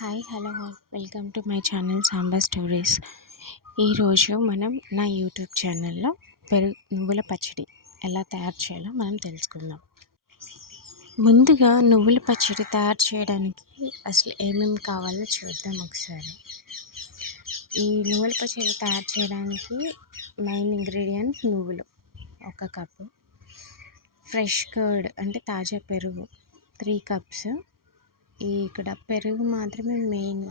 Hi hello all welcome to my channel Samba stories. ఈరోజు మనం నా యూట్యూబ్ ఛానల్లో నువ్వుల పచ్చడి ఎలా తయారు చేయాలో మనం తెలుసుకుందాం. ముందుగా నువ్వుల పచ్చడి తయారు చేయడానికి అసలు ఏమేమి కావాలో చూద్దాం ఒకసారి. ఈ నువ్వుల పచ్చడి తయారు చేయడానికి మెయిన్ ఇంగ్రీడియంట్ నువ్వులు 1 కప్పు, ఫ్రెష్ కర్డ్ అంటే తాజా పెరుగు 3 కప్స్. ఇక్కడ పెరుగు మాత్రమే మెయిన్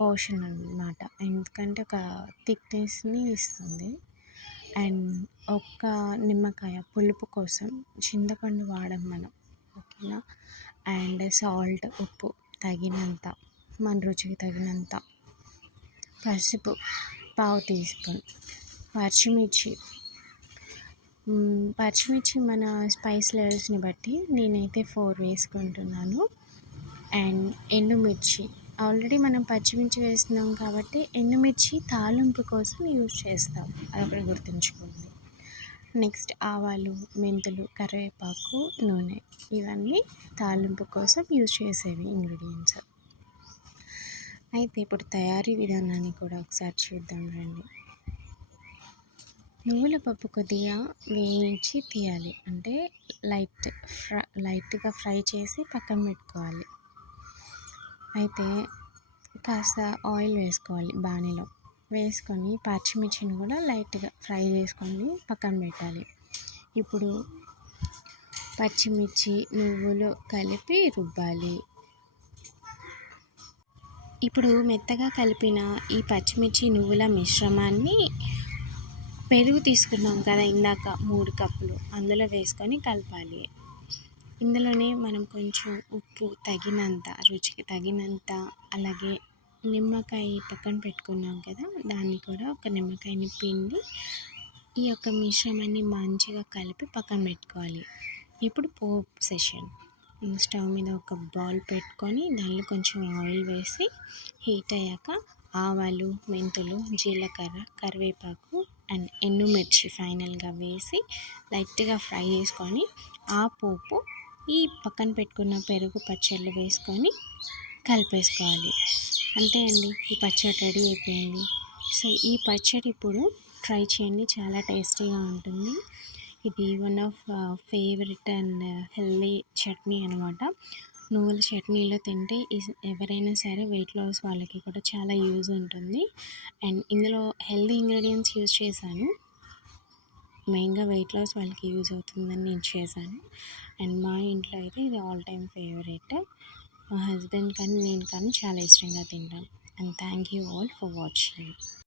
పోర్షన్ అన్నమాట, ఎందుకంటే ఒక థిక్నెస్ని ఇస్తుంది. అండ్ ఒక నిమ్మకాయ పులుపు కోసం చింతపండు వాడం మనం, ఓకేనా. అండ్ సాల్ట్, ఉప్పు తగినంత, మన రుచికి తగినంత, పసుపు పావు టీ స్పూన్, పచ్చిమిర్చి మన స్పైస్ లెవెల్స్ని బట్టి నేనైతే 4 వేసుకుంటున్నాను. అండ్ ఎండుమిర్చి, ఆల్రెడీ మనం పచ్చిమిర్చి వేస్తున్నాం కాబట్టి ఎండుమిర్చి తాలింపు కోసం యూజ్ చేస్తాం, అదొకటి గుర్తుంచుకోండి. నెక్స్ట్ ఆవాలు, మెంతులు, కరివేపాకు, నూనె, ఇవన్నీ తాలింపు కోసం యూజ్ చేసేవి ఇంగ్రీడియంట్స్. అయితే ఇప్పుడు తయారీ విధానాన్ని కూడా ఒకసారి చూద్దాం రండి. నువ్వుల పప్పు కొద్దిగా వేయించి తీయాలి, అంటే లైట్గా ఫ్రై చేసి పక్కన పెట్టుకోవాలి. అయితే కాస్త ఆయిల్ వేసుకోవాలి, బాణీలో వేసుకొని పచ్చిమిర్చిని కూడా లైట్గా ఫ్రై చేసుకొని పక్కన పెట్టాలి. ఇప్పుడు పచ్చిమిర్చి నువ్వులు కలిపి రుబ్బాలి. ఇప్పుడు మెత్తగా కలిపిన ఈ పచ్చిమిర్చి నువ్వుల మిశ్రమాన్ని పెరుగు తీసుకున్నాం కదా ఇందాక 3 కప్పులు, అందులో వేసుకొని కలపాలి. ఇందులోనే మనం కొంచెం ఉప్పు తగినంత, రుచికి తగినంత, అలాగే నిమ్మకాయ పక్కన పెట్టుకున్నాం కదా, దాన్ని కూడా ఒక నిమ్మకాయని పిండి ఈ యొక్క మిశ్రమాన్ని మంచిగా కలిపి పక్కన పెట్టుకోవాలి. ఇప్పుడు పోపు సెషన్. స్టవ్ మీద ఒక బౌల్ పెట్టుకొని దానిలో కొంచెం ఆయిల్ వేసి హీట్ అయ్యాక ఆవాలు, మెంతులు, జీలకర్ర, కరివేపాకు అండ్ ఎండుమిర్చి ఫైనల్గా వేసి లైట్గా ఫ్రై చేసుకొని ఆ పోపు ఈ పక్కన పెట్టుకున్న పెరుగు పచ్చళ్ళు వేసుకొని కలిపేసుకోవాలి. అంతే అండి, ఈ పచ్చడి రెడీ అయిపోయింది. సో ఈ పచ్చడి ఇప్పుడు ట్రై చేయండి, చాలా టేస్టీగా ఉంటుంది. ఇది one of favourite and healthy chutney అనమాట. నువ్వుల చట్నీలో తింటే ఎవరైనా సరే వెయిట్ లాస్ వాళ్ళకి కూడా చాలా యూజ్ ఉంటుంది. అండ్ ఇందులో హెల్దీ ఇంగ్రీడియంట్స్ యూజ్ చేశాను, మెయిన్గా వెయిట్ లాస్ వాళ్ళకి యూజ్ అవుతుందని నేను చేశాను. అండ్ మా ఇంట్లో అయితే ఇది ఆల్ టైమ్ ఫేవరెట్. మా హస్బెండ్ కానీ నేను కానీ చాలా ఇష్టంగా తింటాం. And thank you all for watching.